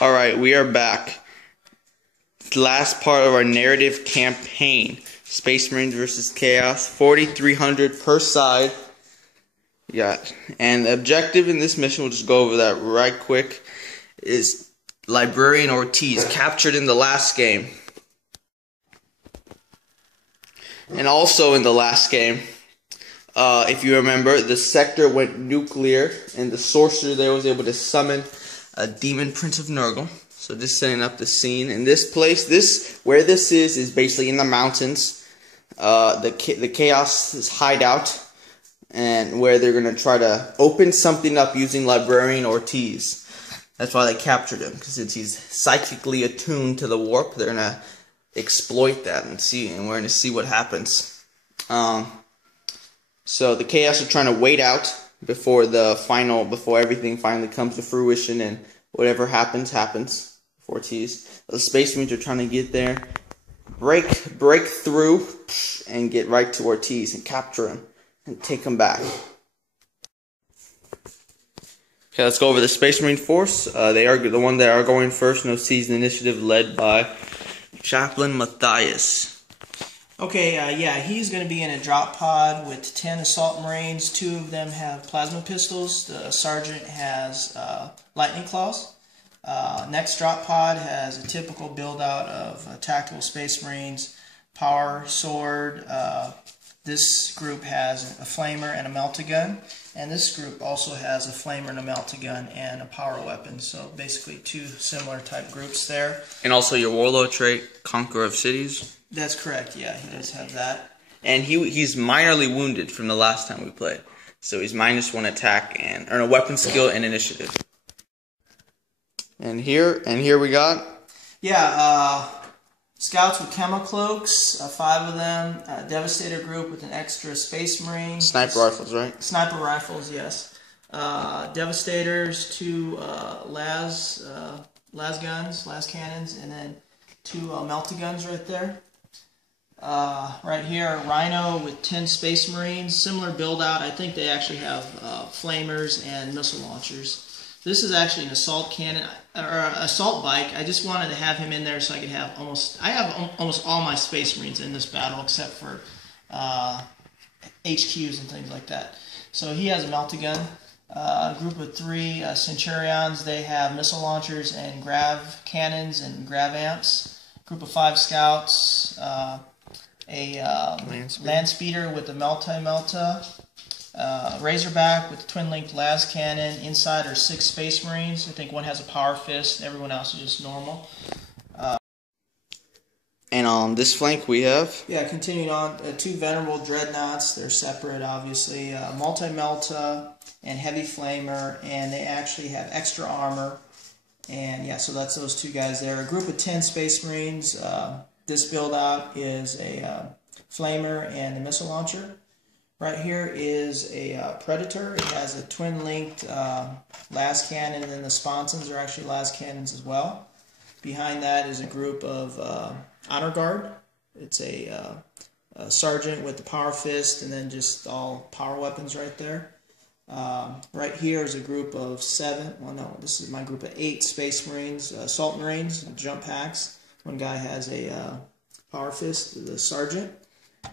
Alright, we are back. Last part of our narrative campaign. Space Marines versus Chaos. 4,300 per side. Yeah, and the objective in this mission, we'll just go over that right quick, is Librarian Ortiz, captured in the last game. And also in the last game, if you remember, the sector went nuclear, and the sorcerer there was able to summon a demon Prince of Nurgle. So just setting up the scene. In this place, where this is basically in the mountains, the Chaos' hideout, and where they're going to try to open something up using Librarian Ortiz. That's why they captured him, because since he's psychically attuned to the warp, they're going to exploit that and we're going to see what happens. So the Chaos are trying to wait out before everything finally comes to fruition, and whatever happens for Ortiz. The Space Marines are trying to get there, break through, and get right to Ortiz and capture him and take him back. Okay, let's go over the Space Marine force. They are the one that are going first. No season initiative, led by Chaplain Mathias. Okay, yeah, he's going to be in a drop pod with 10 Assault Marines. 2 of them have plasma pistols. The Sergeant has lightning claws. Next drop pod has a typical build out of tactical Space Marines, power sword. This group has a flamer and a melta-gun, and this group also has a flamer and a melta-gun and a power weapon. So basically 2 similar type groups there. And also your warlord trait, Conqueror of Cities. That's correct, yeah, he does have that. And he's minorly wounded from the last time we played. So he's -1 attack and earn a weapon skill and initiative. And here we got, yeah, scouts with camo cloaks, 5 of them. Devastator group with an extra Space Marine. sniper rifles, right? Sniper rifles, yes. Devastators, 2 las cannons, and then 2 melta guns right there. Right here, Rhino with 10 Space Marines, similar build out. I think they actually have flamers and missile launchers. This is actually an assault cannon, or assault bike. I just wanted to have him in there so I could have almost all my Space Marines in this battle, except for HQs and things like that. So he has a melta-gun. A group of 3 Centurions. They have missile launchers and grav cannons and grav amps. Group of 5 scouts. A land speeder with a melta. Razorback with a twin-linked las cannon. Inside are 6 Space Marines. I think 1 has a power fist. Everyone else is just normal. And on this flank we have, yeah, continuing on, 2 venerable dreadnoughts. They're separate, obviously. Multi-melta and heavy flamer, and they actually have extra armor. And yeah, so that's those 2 guys there. A group of 10 Space Marines. This build out is a flamer and a missile launcher. Right here is a Predator. It has a twin-linked las cannon, and then the sponsons are actually las cannons as well. Behind that is a group of Honor Guard. It's a Sergeant with the power fist, and then just all power weapons right there. Right here is a group of 7. Well, no, this is my group of 8 Space Marines, Assault Marines, jump packs. 1 guy has a power fist, the Sergeant.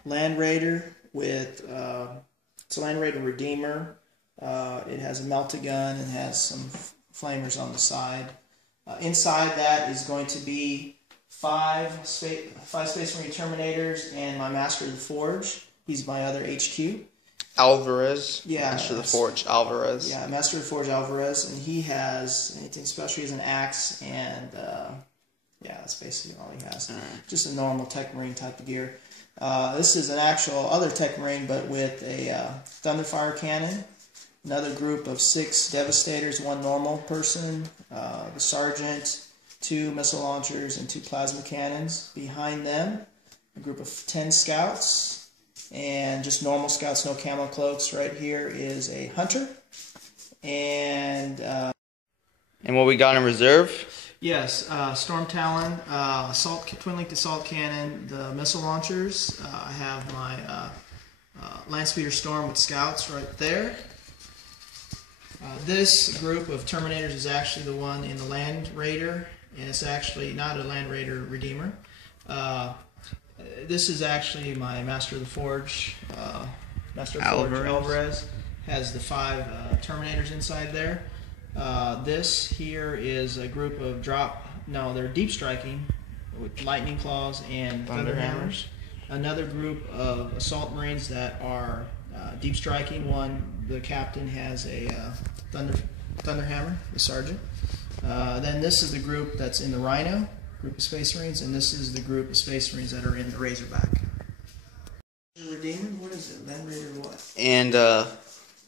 Land Raider with it's a Land Raider Redeemer. It has a melta-gun and has some flamers on the side. Inside that is going to be 5 Space Marine Terminators and my Master of the Forge. He's my other HQ. Alvarez. Yeah. Master of the Forge, Alvarez. Yeah, Master of the Forge, Alvarez. And he has anything special. He has an axe, and yeah, that's basically all he has. Right. Just a normal Tech Marine type of gear. This is an actual other Tech Marine, but with a Thunderfire cannon. Another group of 6 Devastators, 1 normal person. The Sergeant, 2 missile launchers, and 2 plasma cannons. Behind them, a group of 10 Scouts, and just normal Scouts, no camo cloaks. Right here is a Hunter, and what we got in reserve? Yes, Storm Talon, twin-linked assault cannon, the missile launchers. I have my Land Speeder Storm with scouts right there. This group of Terminators is actually the one in the Land Raider, and it's actually not a Land Raider Redeemer. This is actually my Master of the Forge. Master of the Forge Alvarez has the 5 Terminators inside there. This here is a group of they're deep striking with lightning claws and thunder hammers. Another group of assault marines that are deep striking. The captain has a thunder hammer, the sergeant. Then this is the group that's in the Rhino, group of Space Marines, and this is the group of Space Marines that are in the Razorback. Redeemer? What is it? Land Raider what? And we're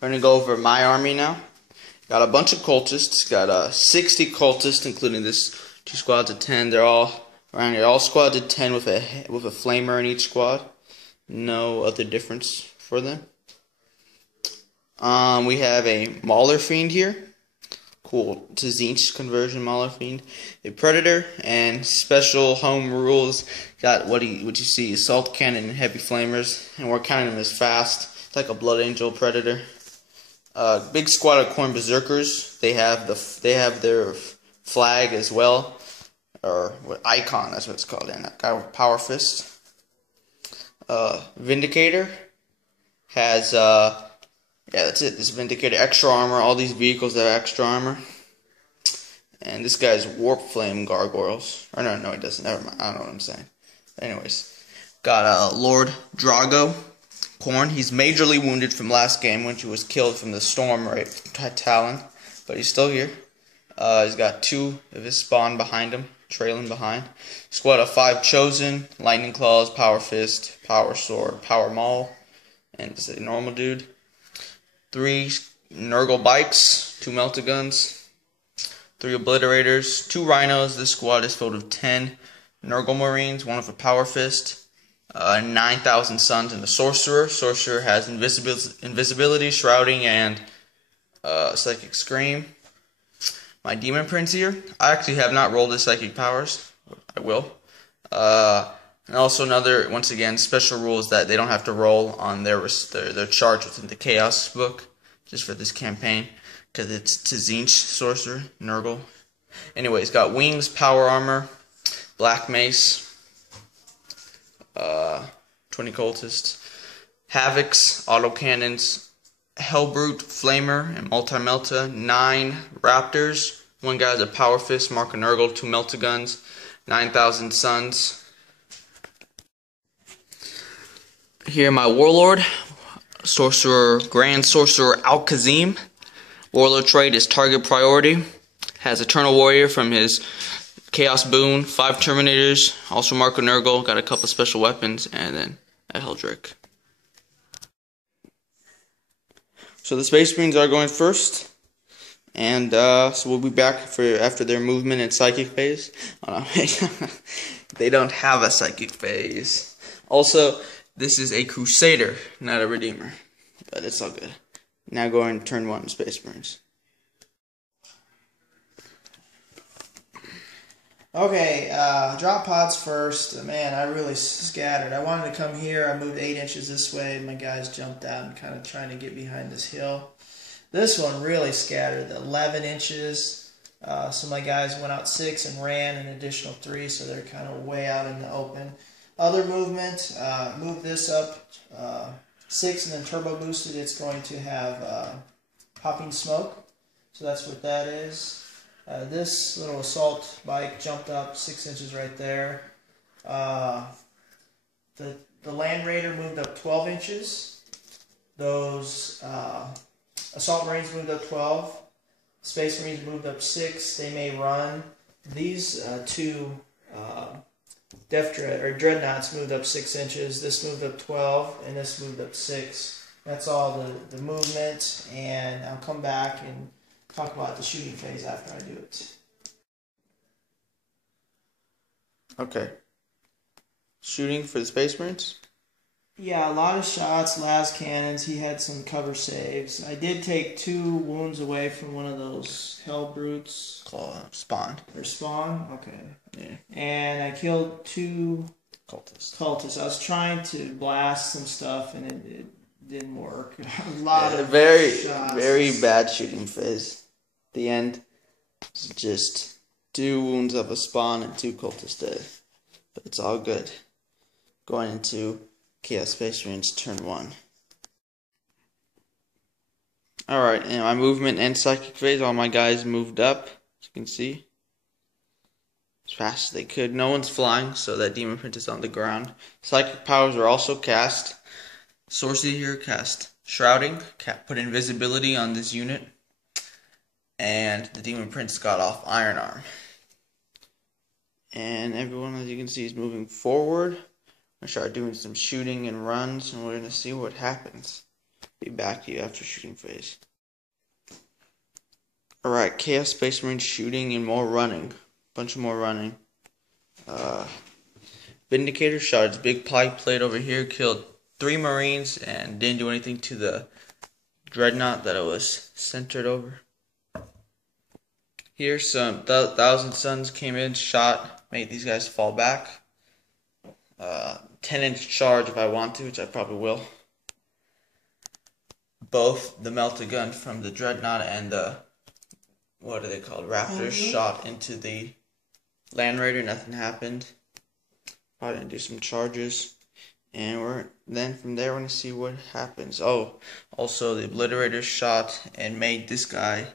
going to go over my army now. Got a bunch of cultists. Got 60 cultists, including this 2 squads of 10. They're all around here. All squads of 10 with a flamer in each squad. No other difference for them. We have a Mauler Fiend here. Cool. It's a Tzeentch conversion Mauler Fiend. A Predator and special home rules. Got what you see: Assault Cannon and Heavy Flamers, and we're counting them as fast. It's like a Blood Angel Predator. Big squad of Khorne Berserkers. They have their flag as well, or what icon? That's what it's called. And that guy with Power Fist. Vindicator has yeah, that's it. This Vindicator, extra armor. All these vehicles have extra armor. And this guy's Warp Flame Gargoyles. Or no, it doesn't. Never mind. I don't know what I'm saying. Anyways, got Lord Drago Khorne. He's majorly wounded from last game when he was killed from the Storm Talon, but he's still here. He's got 2 of his spawn behind him, trailing behind. Squad of 5 Chosen, Lightning Claws, Power Fist, Power Sword, Power Maul, and just a normal dude. 3 Nurgle Bikes, 2 Melta-Guns, 3 Obliterators, 2 Rhinos. This squad is filled with 10 Nurgle Marines, 1 with a Power Fist, 9,000 Suns, and the Sorcerer. Sorcerer has invisibility, shrouding, and Psychic Scream. My Demon Prince here. I actually have not rolled his Psychic powers. I will. And also once again, special rules that they don't have to roll on their charge within the Chaos book, just for this campaign, because it's Tzeentch Sorcerer, Nurgle. Anyways, got Wings, Power Armor, Black Mace, 20 Cultists, Havocs, Autocannons, Hellbrute, Flamer, and Multi-Melta, 9 Raptors, 1 guy has a Power Fist, Mark a Nurgle, 2 Melta-Guns, 9,000 Suns. Here my Warlord, Grand Sorcerer Alkaziem. Warlord trait is target priority. Has Eternal Warrior from his Chaos Boon, 5 Terminators, also Mark a Nurgle, got a couple special weapons, and then a Heldrick. So the Space Marines are going first, and so we'll be back after their movement and psychic phase. Oh, no. They don't have a psychic phase. Also, this is a Crusader, not a Redeemer, but it's all good. Now going turn 1 Space Marines. Okay, drop pods first. Man, I really scattered. I wanted to come here. I moved 8 inches this way. My guys jumped out and kind of trying to get behind this hill. This one really scattered, 11 inches. So my guys went out 6 and ran an additional 3, so they're kind of way out in the open. Other movement, move this up 6 and then turbo boosted. It's going to have popping smoke. So that's what that is. This little assault bike jumped up 6 inches right there. The Land Raider moved up 12 inches. Those Assault Marines moved up 12. Space Marines moved up 6. They may run. These 2 Dreadnoughts moved up 6 inches. This moved up 12, and this moved up 6. That's all the movement, and I'll come back and talk about the shooting phase after I do it. Okay. Shooting for the Space Marines? Yeah, a lot of shots, las cannons. He had some cover saves. I did take 2 wounds away from one of those hell brutes. Spawn. Or spawn? Okay. Yeah. And I killed 2 cultists. I was trying to blast some stuff, and didn't work. A lot of very shots. very bad shooting phase. The end was just 2 wounds of a spawn and 2 cultists dead. But it's all good. Going into Chaos Space Marines turn 1. Alright, in my movement and psychic phase, all my guys moved up, as you can see. As fast as they could. No one's flying, so that demon print is on the ground. Psychic powers are also cast. Sorcery here cast Shrouding, put invisibility on this unit. And the demon prince got off Iron Arm. And everyone, as you can see, is moving forward. I'm going to start doing some shooting and runs, and we're going to see what happens. Be back to you after shooting phase. Alright, Chaos Space Marine shooting and more running. Bunch of more running. Vindicator shot its big pike plate over here, killed 3 Marines, and didn't do anything to the dreadnought that it was centered over. Here, some Thousand Suns came in, shot, made these guys fall back. 10-inch charge if I want to, which I probably will. Both the melta gun from the dreadnought and the, what are they called, Raptors, shot into the Land Raider. Nothing happened. Probably gonna do some charges, and then from there we're gonna see what happens. Oh, also the Obliterator shot and made this guy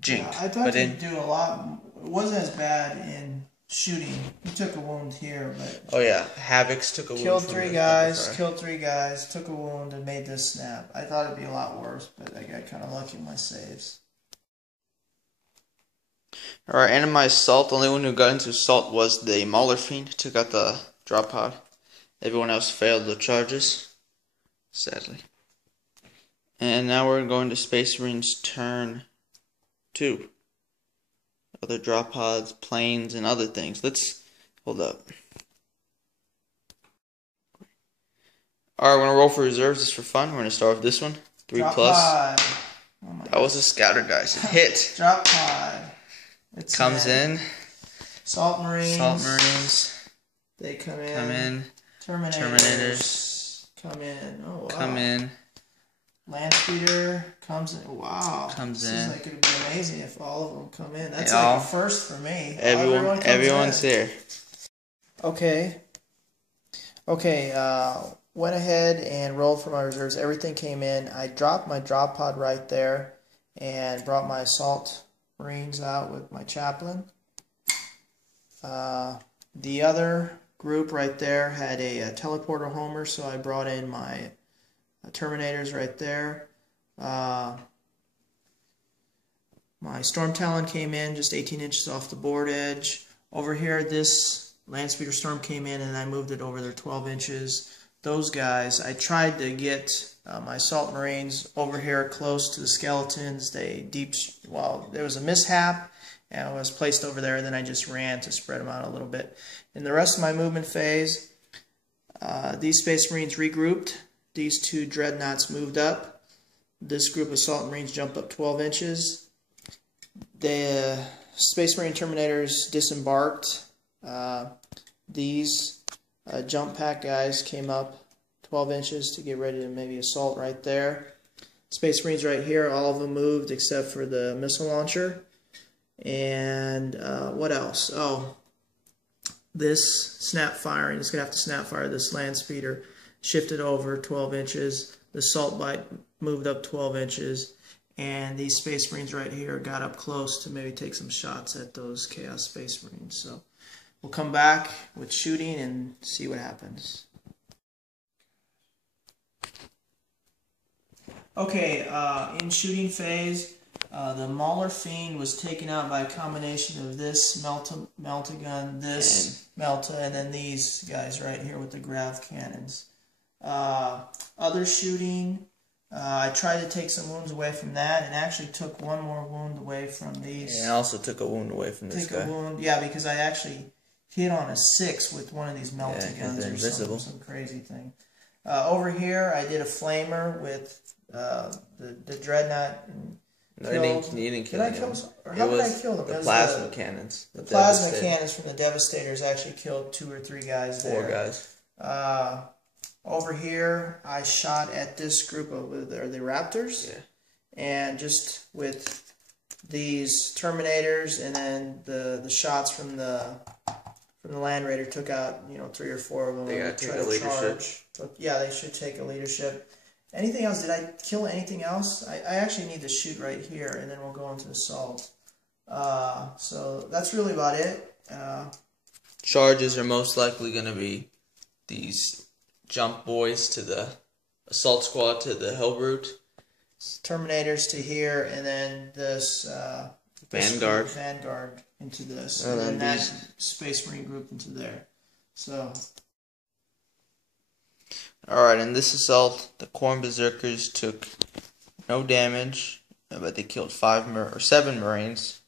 jink. Yeah, I thought he'd do a lot. It wasn't as bad in shooting. He took a wound here, but oh yeah, Havocs took a wound. Killed 3 guys, took a wound, and made this snap. I thought it'd be a lot worse, but I got kind of lucky with my saves. Alright, and in my assault, the only one who got into assault was the Mauler Fiend. Took out the drop pod. Everyone else failed the charges, sadly. And now we're going to Space Marines turn 2. Other drop pods, planes, and other things. Let's hold up. Alright, we're going to roll for reserves just for fun. We're going to start with this one. 3 drop plus. Pod. Oh my that was a scouter, guys. It hit. Drop pod. It's comes in. Salt Marines. Salt Marines. They come in. Come in. Terminators. Come in. Oh, wow. Come in. Land Speeder comes in. Wow. Comes in. Seems like it would be amazing if all of them come in. That's like a first for me. Everyone's here. Okay. Went ahead and rolled for my reserves. Everything came in. I dropped my drop pod right there and brought my Assault Marines out with my Chaplain. The other group right there had a teleporter homer, so I brought in my Terminators right there. My Storm Talon came in just 18 inches off the board edge. Over here, this Land Speeder Storm came in, and I moved it over there 12 inches. Those guys, I tried to get my Assault Marines over here close to the skeletons. There was a mishap, and I was placed over there, and then I just ran to spread them out a little bit. In the rest of my movement phase, these Space Marines regrouped. These 2 dreadnoughts moved up. This group of Assault Marines jumped up 12 inches. The Space Marine Terminators disembarked. These jump pack guys came up 12 inches to get ready to maybe assault right there. Space Marines right here, all of them moved except for the missile launcher. And what else? Oh, this snap firing is going to have to snap fire this Land Speeder. Shifted over 12 inches. The Salt Bite moved up 12 inches. And these Space Marines right here got up close to maybe take some shots at those Chaos Space Marines. So we'll come back with shooting and see what happens. Okay, in shooting phase, the Mauler Fiend was taken out by a combination of this melta gun, this melta, and then these guys right here with the grav cannons. Other shooting, I tried to take some wounds away from that, and actually took one more wound away from these. And I also took a wound away from this guy. Yeah, because I actually hit on a 6 with one of these melta guns or some crazy thing. Over here, I did a flamer with the dreadnought. No, you didn't kill him. How did I kill them? The plasma cannons. The plasma cannons from the Devastators actually killed 2 or 3 guys there. 4 guys. Over here, I shot at this group of the Raptors. Yeah. And just with these Terminators and then the shots from the Land Raider took out 3 or 4 of them. They gotta take a leadership. But yeah, they should take a leadership. Anything else? Did I kill anything else? I actually need to shoot right here, and then we'll go into assault. So that's really about it. Charges are most likely going to be these jump boys to the assault squad to the Hellbrute. Terminators to here, and then this Vanguard into this, and then that Space Marine group into there. So, alright, in this assault, the Khorne Berserkers took no damage, but they killed 7 Marines.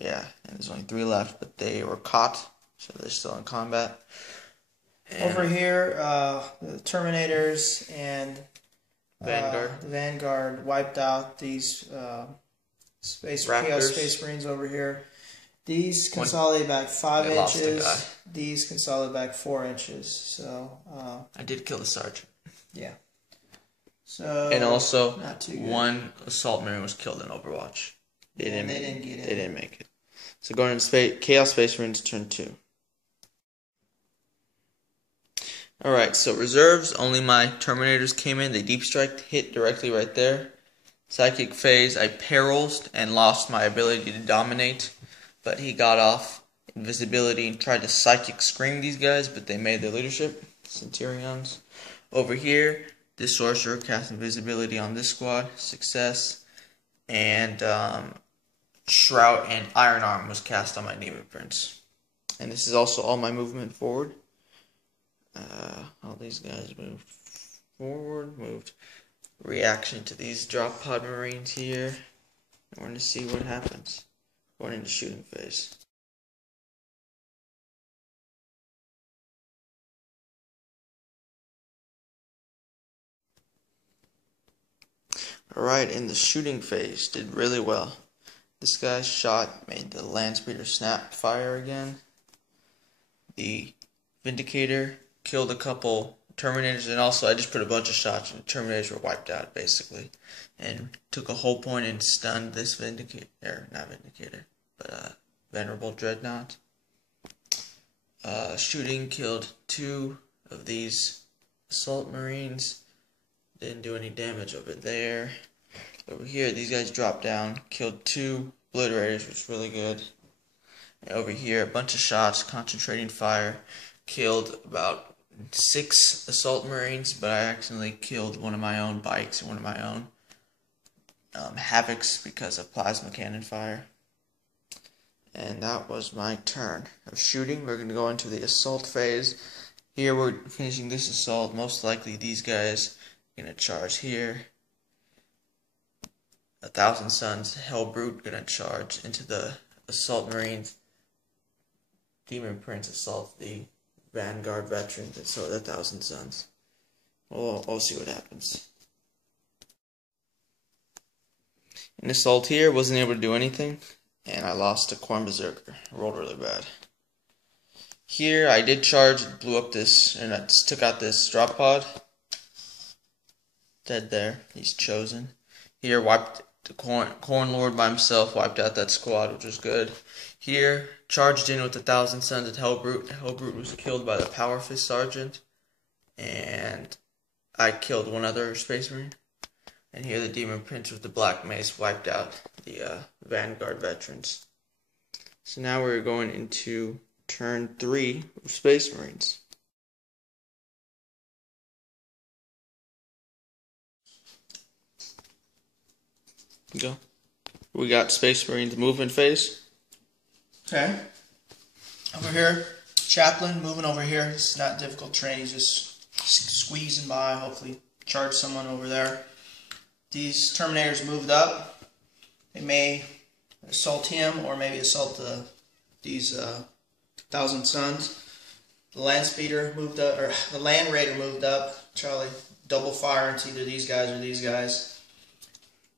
Yeah, and there's only 3 left, but they were caught, so they're still in combat. And over here, the Terminators and Vanguard. The Vanguard wiped out these Chaos Space Marines over here. These consolidate back 5 inches. These consolidate back 4 inches. So I did kill the sergeant. Yeah. So and also, not too good. 1 assault marine was killed in Overwatch. They didn't get it. They didn't make it. So going into Chaos Space Marines turn 2. Alright, so reserves, only my Terminators came in. They deep strike, hit directly right there. Psychic phase, I perilled and lost my ability to dominate. But he got off invisibility and tried to psychic scream these guys, but they made their leadership. Centurions. Over here, this sorcerer cast invisibility on this squad. Success. And Shroud and Iron Arm was cast on my Demon Prince. And this is also all my movement forward. All these guys moved forward, moved reaction to these drop pod marines here. We're going to see what happens. Going into shooting phase. Alright, in the shooting phase, did really well. This guy shot, made the land speeder snap fire again. The Vindicator killed a couple Terminators, and also I just put a bunch of shots and the Terminators were wiped out basically. And took a whole point and stunned this Vindicator, not Vindicator, but Venerable Dreadnought. Shooting killed 2 of these Assault Marines. Didn't do any damage over there. Over here, these guys dropped down, killed 2 Obliterators, which was really good. And over here, a bunch of shots, concentrating fire, killed about 6 Assault Marines, but I accidentally killed one of my own bikes and one of my own Havocs because of plasma cannon fire. And that was my turn of shooting. We're going to go into the assault phase. Here we're finishing this assault. Most likely these guys are going to charge here. 1,000 Suns, Hellbrute going to charge into the Assault Marines. Demon Prince assault the Vanguard veterans and so the 1,000 Suns. We'll see what happens. In assault here, wasn't able to do anything. And I lost a Khorne Berserker. Rolled really bad. Here, I did charge, blew up this, and I took out this drop pod. Dead there. He's chosen. Here, wiped the Khorne Lord by himself, wiped out that squad, which was good. Here, charged in with 1,000 Suns at Hellbrute. Hellbrute was killed by the Power Fist Sergeant. And I killed 1 other Space Marine. And here the Demon Prince with the Black Mace wiped out the Vanguard veterans. So now we're going into turn 3 of Space Marines. Go. We got Space Marines movement phase. Okay. Over here, Chaplain moving over here. It's not difficult terrain. He's just squeezing by. Hopefully, charge someone over there. These Terminators moved up. They may assault him or maybe assault these 1,000 Suns. The Land Speeder moved up, or the Land Raider moved up. Charlie double fire into either these guys or these guys.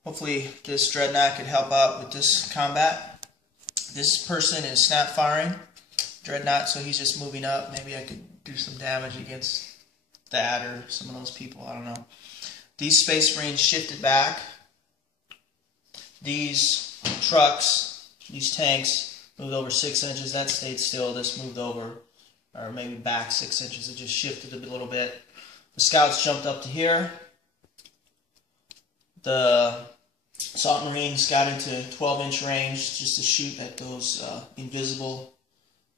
Hopefully this Dreadnought could help out with this combat. This person is snap firing Dreadnought, so he's just moving up. Maybe I could do some damage against that or some of those people, I don't know. These Space Marines shifted back. These trucks, these tanks, moved over 6 inches. That stayed still. This moved over, or maybe back 6 inches. It just shifted a little bit. The scouts jumped up to here. The Assault Marines got into 12-inch range just to shoot at those invisible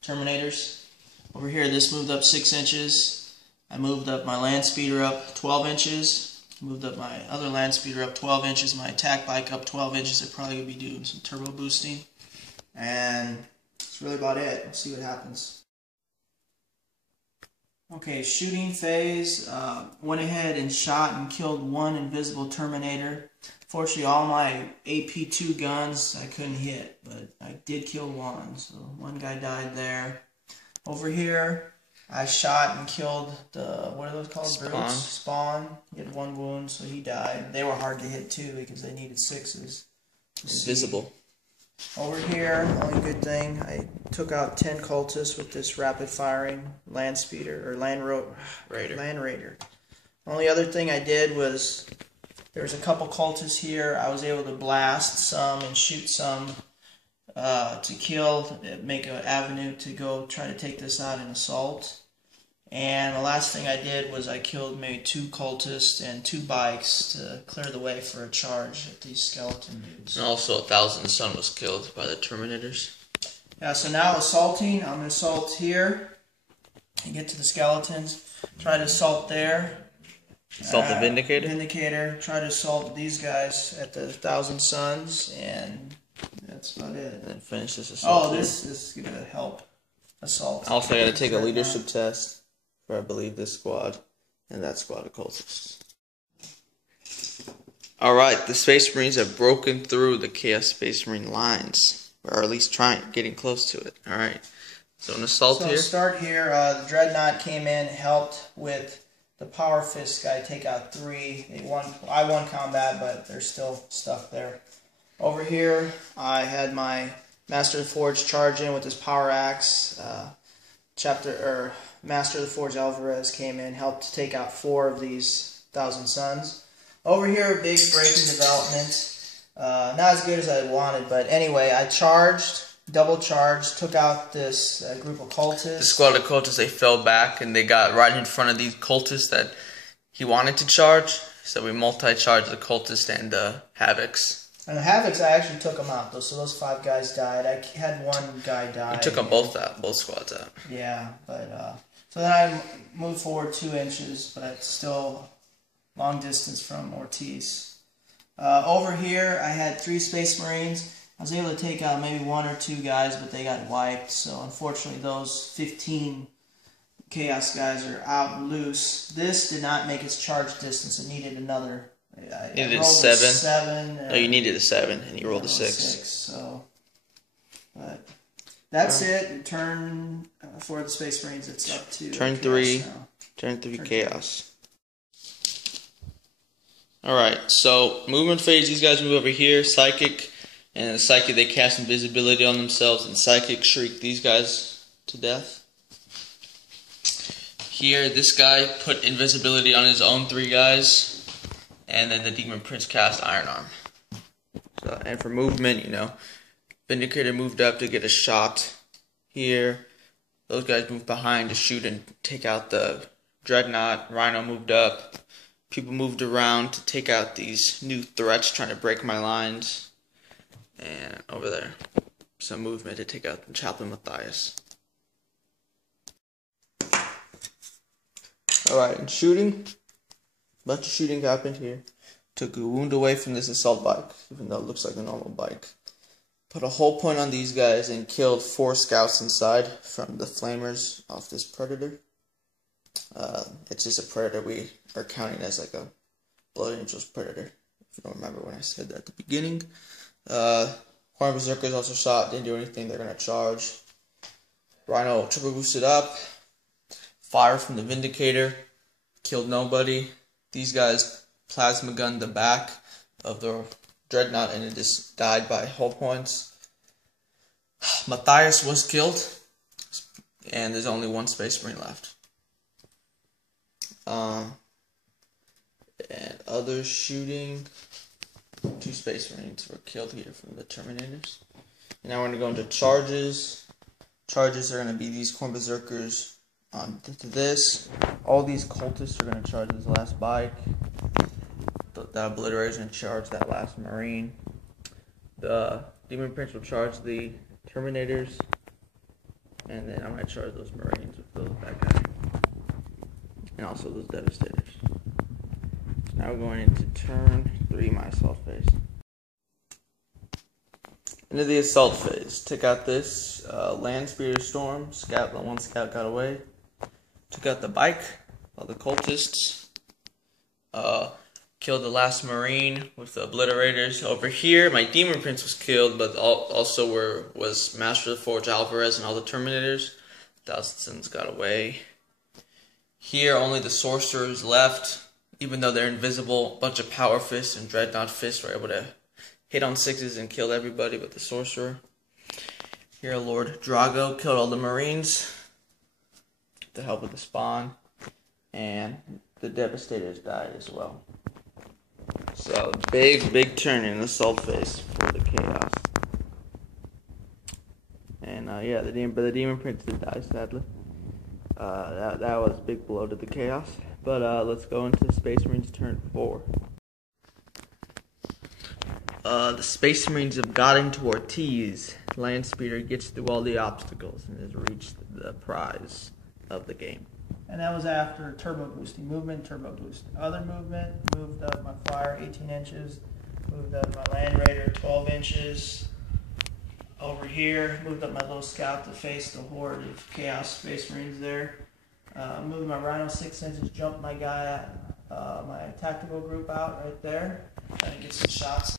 Terminators. Over here, this moved up 6 inches. I moved up my land speeder up 12 inches. Moved up my other land speeder up 12 inches. My attack bike up 12 inches. I'd probably be doing some turbo boosting. And that's really about it. We'll see what happens. Okay, shooting phase. Went ahead and shot and killed one invisible Terminator. Fortunately, all my AP2 guns I couldn't hit, but I did kill one. So one guy died there. Over here, I shot and killed the, what are those called? Spawn. Spawn. He had 1 wound, so he died. They were hard to hit too because they needed 6s. Invisible. Over here, only good thing, I took out 10 cultists with this rapid firing land speeder, or land raider. Only other thing I did was, there's a couple cultists here. I was able to blast some and shoot some to kill, make an avenue to go try to take this out in assault. And the last thing I did was I killed maybe 2 cultists and 2 bikes to clear the way for a charge at these skeleton dudes. And also 1,000 Sun was killed by the Terminators. Yeah, so now assaulting. I'm going to assault here and get to the skeletons. Try to assault there. Assault the Vindicator? Vindicator. Try to assault these guys at the 1,000 Suns, and that's about it. And then finish this assault. Oh, this is going to help assault. Also, I got to take a leadership test for, I believe, this squad and that squad of cultists. Alright, the Space Marines have broken through the Chaos Space Marine lines, or at least getting close to it. Alright, so an assault here. So start here. The Dreadnought came in, helped with the Power Fist guy take out 3. I won combat, but there's still stuff there. Over here, I had my Master of the Forge charge in with his Power Axe. Master of the Forge Alvarez came in, helped to take out 4 of these 1,000 Suns. Over here, big breaking development. Not as good as I wanted, but anyway, I charged, double charged, took out this group of cultists. The squad of cultists, they fell back and they got right in front of these cultists that he wanted to charge. So we multi-charged the cultists and the Havocs. And the Havocs, I actually took them out, though, so those 5 guys died. I had 1 guy die. You took them both out, both squads out. Yeah, but, so then I moved forward 2 inches, but it's still long distance from Ortiz. Over here, I had 3 Space Marines. I was able to take out maybe 1 or 2 guys, but they got wiped, so unfortunately those 15 Chaos guys are out loose. This did not make its charge distance. It needed another. You needed a 7. 7. No, you needed a 7, and you rolled a 6. 6. So, but that's it. Turn for the Space Marines. It's up to turn Chaos 3. now. Turn 3 Chaos. Alright, so movement phase. These guys move over here. Psychic, and Psychic they cast invisibility on themselves, and Psychic shriek these guys to death. Here, this guy put invisibility on his own 3 guys. And then the Demon Prince cast Iron Arm. So, and for movement, you know, Vindicator moved up to get a shot here. Those guys moved behind to shoot and take out the Dreadnought. Rhino moved up. People moved around to take out these new threats trying to break my lines. And over there, some movement to take out the Chaplain Mathias. Alright, and shooting. Bunch of shooting happened here. Took a wound away from this assault bike, even though it looks like a normal bike. Put a whole point on these guys and killed 4 scouts inside from the flamers off this predator. It's just a predator we are counting as like a Blood Angels predator. If you don't remember when I said that at the beginning. Horn Berserkers also shot, didn't do anything, they're going to charge. Rhino triple boosted up. Fire from the Vindicator. Killed nobody. These guys plasma gunned the back of the Dreadnought and it just died by hull points. Mathias was killed. And there's only 1 Space Marine left. And others shooting. 2 Space Marines were killed here from the Terminators. And now we're going to go into charges. Charges are going to be these Corn Berserkers on to this. All these cultists are going to charge this last bike. The Obliterator is going to charge that last Marine. The Demon Prince will charge the Terminators. And then I'm going to charge those Marines with that guy. And also those Devastators. So now we're going into turn 3, my assault phase. Into the assault phase. Took out this Land Speeder Storm. One scout got away. Took out the bike of the cultists. Killed the last Marine with the Obliterators. Over here, my Demon Prince was killed, but also was Master of the Forge Alvarez and all the Terminators. Thousands got away. Here, only the Sorcerers left. Even though they're invisible, a bunch of Power Fists and Dreadnought Fists were able to hit on 6s and kill everybody but the Sorcerer. Here, Lord Drago killed all the Marines with the help of the Spawn. And the Devastators died as well. So, big turn in the assault phase for the Chaos. And yeah, the Demon Prince did die, sadly. That was a big blow to the Chaos. But let's go into Space Marines turn 4. The Space Marines have got into Ortiz. Land Speeder gets through all the obstacles and has reached the prize of the game. And that was after turbo boosting. Movement, turbo boost. Other movement, moved up my flyer 18 inches. Moved up my Land Raider 12 inches. Over here, moved up my little scout to face the horde of Chaos Space Marines there. Moved my Rhino 6 inches, jumped my guy, my tactical group out right there. Trying to get some shots.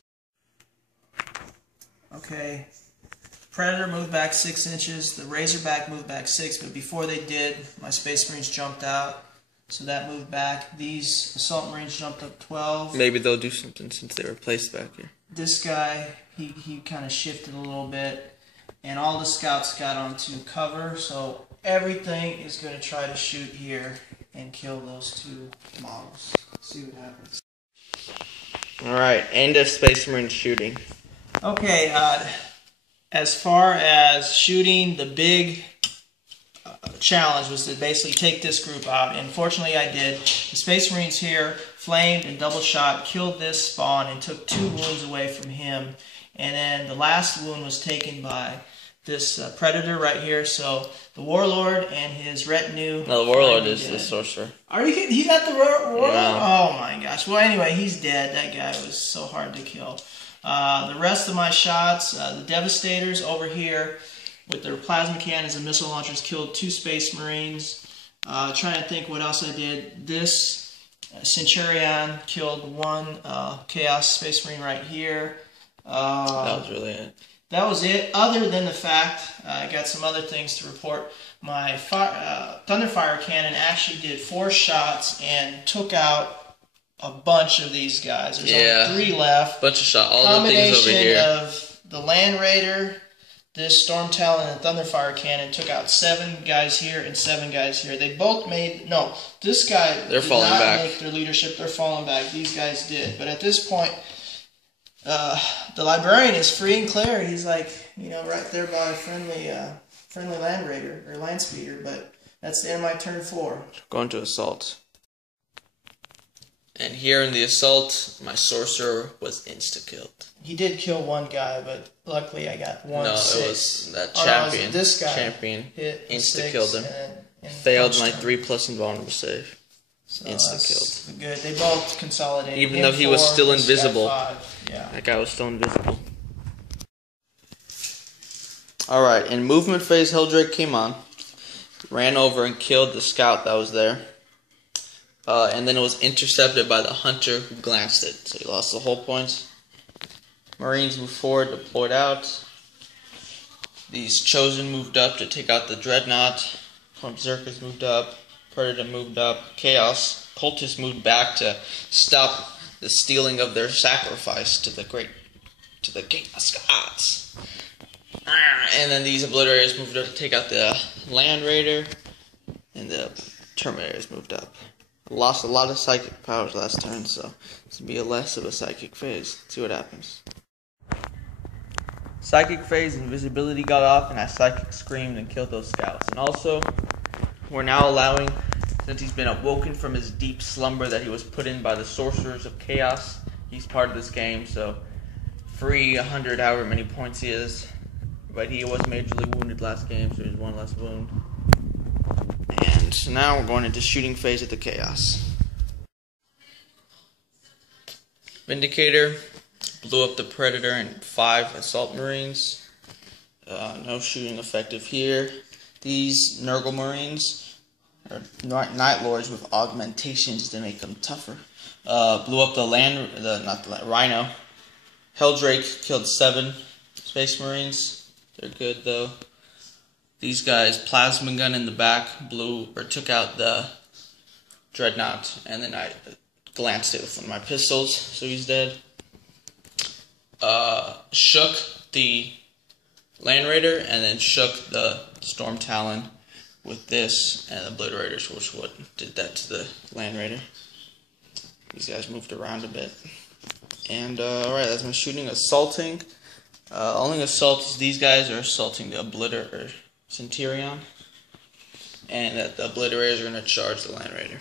Okay. Predator moved back 6 inches. The Razorback moved back 6, but before they did, my Space Marines jumped out. So that moved back. These Assault Marines jumped up 12. Maybe they'll do something since they were placed back here. This guy, he kind of shifted a little bit. And all the scouts got onto cover. So everything is going to try to shoot here and kill those 2 models. Let's see what happens. Alright, end of Space Marine shooting. Okay, as far as shooting, the big challenge was to basically take this group out, and fortunately I did. The Space Marines here flamed and double shot, killed this Spawn, and took 2 wounds away from him. And then the last wound was taken by this Predator right here. So the Warlord and his retinue. No, the Warlord is the Sorcerer. Are you kidding? He's not the Warlord? No. Oh my gosh. Well, anyway, he's dead. That guy was so hard to kill. The rest of my shots, the Devastators over here with their plasma cannons and missile launchers killed 2 Space Marines. Trying to think what else I did. This Centurion killed 1 Chaos Space Marine right here. That was really it. That was it, other than the fact, I got some other things to report. My Thunderfire cannon actually did 4 shots and took out a bunch of these guys. There's only 3 left. Bunch of shots, all the things over here. Combination of the Land Raider, this Storm Talon, and Thunderfire cannon took out 7 guys here and 7 guys here. They both made, no, this guy They're did falling not back. make their leadership, they're falling back. These guys did. But at this point, the Librarian is free and clear. He's like, you know, right there by a friendly Land Raider, or Land Speeder, but that's the end of my turn 4. Going to assault. And here in the assault, my Sorcerer was insta-killed. He did kill 1 guy, but luckily I got 1 No, 6. it was that Oh, champion. no, it was this guy. Champion Hit insta-killed 6 him. and Failed my punched him. 3+ invulnerable save. So Insta-killed. Good. They both consolidated. Even Him though he was 4, still this guy invisible. 5. Yeah. That guy was still invisible. Alright, in movement phase, Helldrake came on. Ran over and killed the scout that was there. And then it was intercepted by the hunter who glanced it. So he lost the whole points. Marines moved forward, deployed out. These Chosen moved up to take out the Dreadnought. Berserkers moved up. Predator moved up. Chaos. Cultists moved back to stop the stealing of their sacrifice to the Chaos gods. And then these Obliterators moved up to take out the Land Raider. And the Terminators moved up. I lost a lot of psychic powers last turn, so this will be less of a psychic phase. Let's see what happens. Psychic phase, invisibility got off, and I psychic screamed and killed those scouts. And also, we're now allowing, since he's been awoken from his deep slumber that he was put in by the Sorcerers of Chaos, he's part of this game, so free 100 however many points he is. But he was majorly wounded last game, so he's one less wound. And so now we're going into shooting phase at the Chaos. Vindicator blew up the Predator and 5 Assault Marines. No shooting effective here. These Nurgle Marines are Night Lords with augmentations to make them tougher. Blew up the Rhino. Helldrake killed 7 Space Marines. They're good though. These guys, plasma gun in the back, took out the Dreadnought, and then I glanced it with one of my pistols, so he's dead. Shook the Land Raider, and then shook the Storm Talon with this, and the Obliterators, which what did that to the Land Raider. These guys moved around a bit. And, alright, that's my shooting. Assaulting. Only assaults, these guys are assaulting the Obliterator, Centurion, and that the Obliterators are going to charge the Land Raider.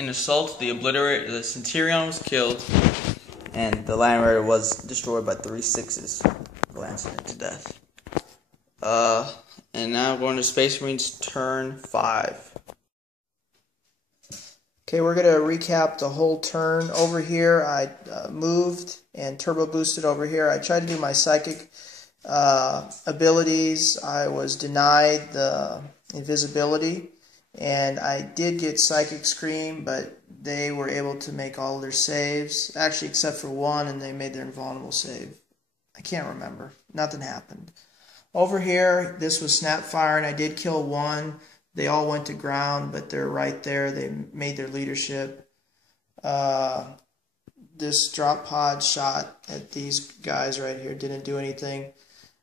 In assault, the Centurion was killed, and the Land Raider was destroyed by 3 6s, glancing it to death. And now going to Space Marines turn 5. Okay, we're going to recap the whole turn. Over here, I moved and turbo boosted over here. I tried to do my psychic abilities. I was denied the invisibility, and I did get Psychic Scream, but they were able to make all of their saves, actually except for one, and they made their invulnerable save. I can't remember. Nothing happened. Over here, this was Snapfire, and I did kill 1. They all went to ground, but they're right there. They made their leadership. This drop pod shot at these guys right here. Didn't do anything.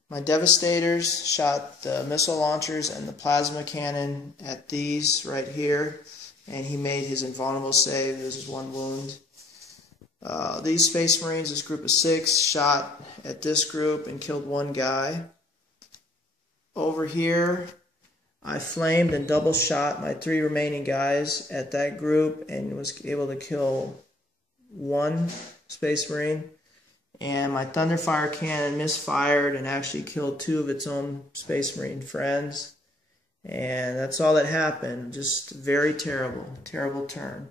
My Devastators shot the missile launchers and the plasma cannon at these right here. And he made his invulnerable save. This is 1 wound. These Space Marines, this group of 6, shot at this group and killed 1 guy. Over here, I flamed and double shot my 3 remaining guys at that group and was able to kill 1 Space Marine. And my Thunderfire cannon misfired and actually killed 2 of its own Space Marine friends. And that's all that happened. Just very terrible, terrible turn.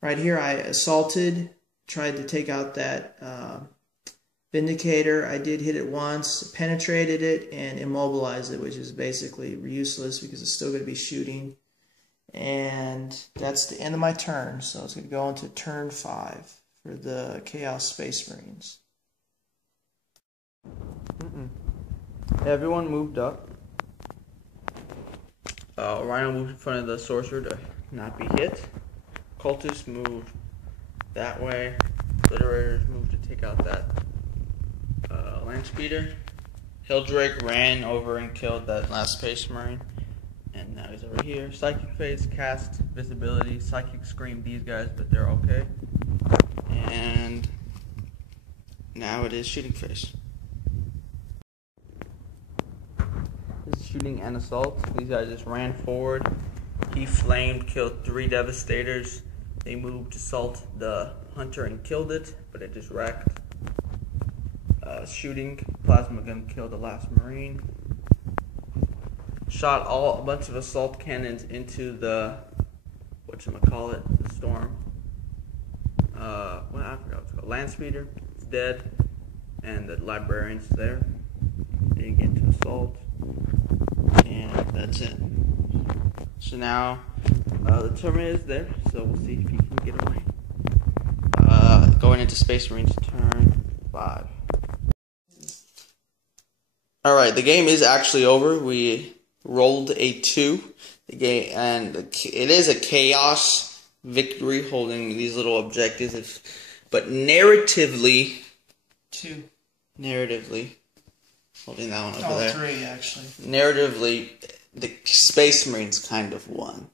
Right here I assaulted, tried to take out that Vindicator. I did hit it once, penetrated it, and immobilized it, which is basically useless because it's still going to be shooting. And that's the end of my turn. So it's going to go into turn 5 for the Chaos Space Marines. Everyone moved up. Rhino moved in front of the Sorcerer to not be hit. Cultists moved that way. Literators moved to take out that Land Speeder. Helldrake ran over and killed that last Space Marine. And now he's over here. Psychic Phase, cast Visibility, Psychic Scream these guys, but they're okay. And now it is shooting phase. This is shooting and assault. These guys just ran forward. He flamed, killed 3 Devastators. They moved to assault the Hunter and killed it, but it just wrecked. Shooting, plasma gun killed the last Marine. Shot a bunch of assault cannons into the the storm. I forgot what it's called. Land Speeder, it's dead, and the Librarian's there. Didn't get to assault, and that's it. So now the Terminator is there, so we'll see if he can get away. Going into Space Marines turn 5. Alright, the game is actually over. We rolled a 2. The game, and it is a chaos victory holding these little objectives, but narratively, 2. Narratively, holding that one over there. 3 actually. Narratively, the Space Marines kind of won.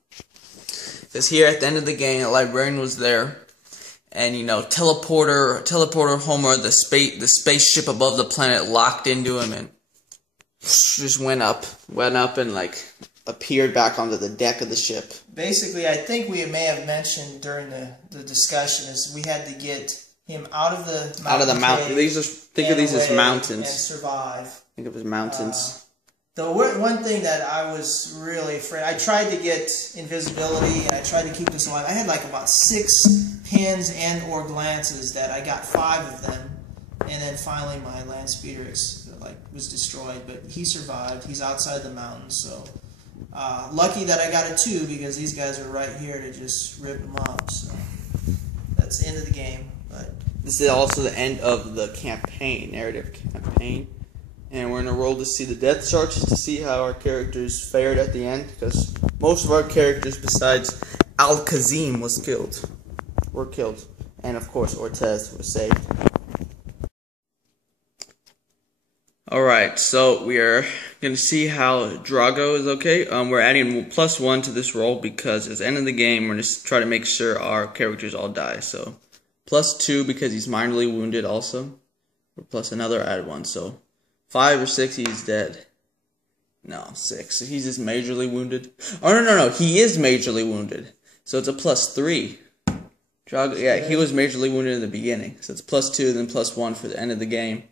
Because here at the end of the game, a librarian was there, and teleporter Homer, the spaceship above the planet, locked into him and just went up and like appeared back onto the deck of the ship. Basically, I think we may have mentioned during the discussion is we had to get him out of the mountain. Think of these as mountains. And survive. Think of it as mountains. The one thing that I was really afraid, I tried to get invisibility, and I tried to keep this alive. I had like about 6 pins and or glances that I got 5 of them, and then finally my land speeder was destroyed, but he survived. He's outside the mountain, so lucky that I got a 2 because these guys are right here to just rip him up. So that's the end of the game. But this is also the end of the narrative campaign. And we're going to roll to see the death charts to see how our characters fared at the end. Because most of our characters, besides Alkaziem, were killed. And of course, Ortiz was saved. Alright, so we are going to see how Drago is okay. We're adding +1 to this roll because at the end of the game, we're going to try to make sure our characters all die. So, +2 because he's minorly wounded also. Or plus another add 1, so 5 or 6, he's dead. No, 6. He's just majorly wounded. Oh, no. He is majorly wounded. So it's a +3. Yeah, he was majorly wounded in the beginning. So it's +2, then +1 for the end of the game.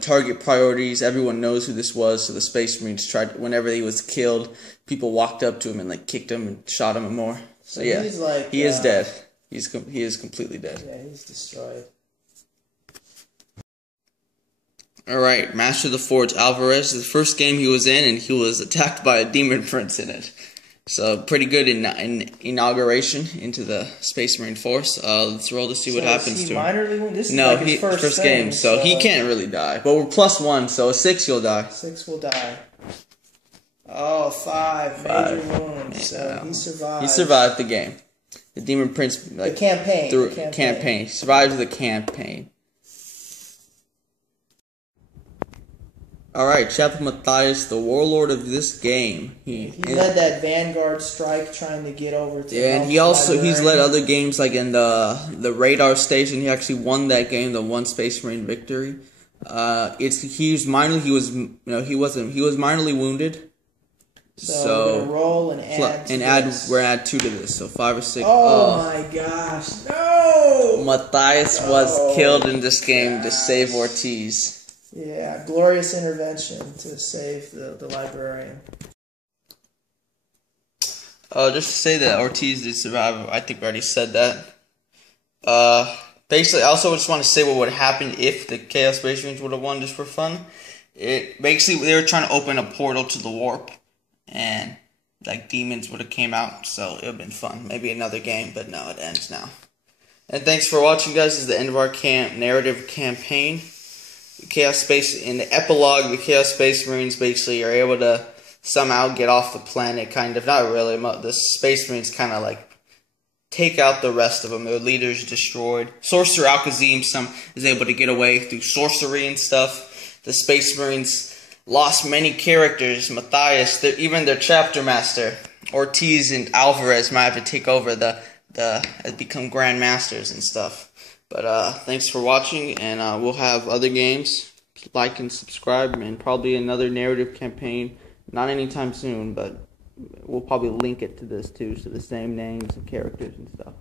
Target priorities. Everyone knows who this was. So the Space Marines tried, whenever he was killed, people walked up to him and like kicked him and shot him and more. So yeah, he is dead. He is completely dead. Yeah, he's destroyed. Alright, Master of the Forge Alvarez. The first game he was in, and he was attacked by a demon prince in it. So, pretty good in inauguration into the Space Marine Force. Let's roll to see what happens to him. Minorly wounded? This is no, like his first game, so he can't really die. But we're +1, so a 6 you'll die. 6 will die. Oh, 5 major wounds. So he survived. He survived the game. The demon prince, the campaign. He survived the campaign. Alright, Chaplain Mathias, the warlord of this game. He led that Vanguard strike trying to get over to and he's led other games like in the radar station. He actually won that game, the one Space Marine victory. He was minorly wounded. So we're gonna roll and add we're add 2 to this, so 5 or 6. Oh my gosh, no! Matthias was killed in this game to save Ortiz. Yeah, glorious intervention to save the librarian. Just to say that Ortiz did survive, I think we already said that. Basically, I also just want to say what would happen if the Chaos Space Marines would have won just for fun. Basically, they were trying to open a portal to the warp, and like demons would have came out, so it would have been fun. Maybe another game, but no, it ends now. And thanks for watching, guys. This is the end of our narrative campaign. In the epilogue, the Chaos Space Marines basically are able to somehow get off the planet, kind of. Not really. The Space Marines kind of like take out the rest of them. Their leaders destroyed. Sorcerer Alkaziem is able to get away through sorcery and stuff. The Space Marines lost many characters. Mathias, even their Chapter Master, Ortiz and Alvarez might have to take over become Grand Masters and stuff. But thanks for watching, and we'll have other games. Like and subscribe, and probably another narrative campaign. Not anytime soon, but we'll probably link it to this too, so the same names and characters and stuff.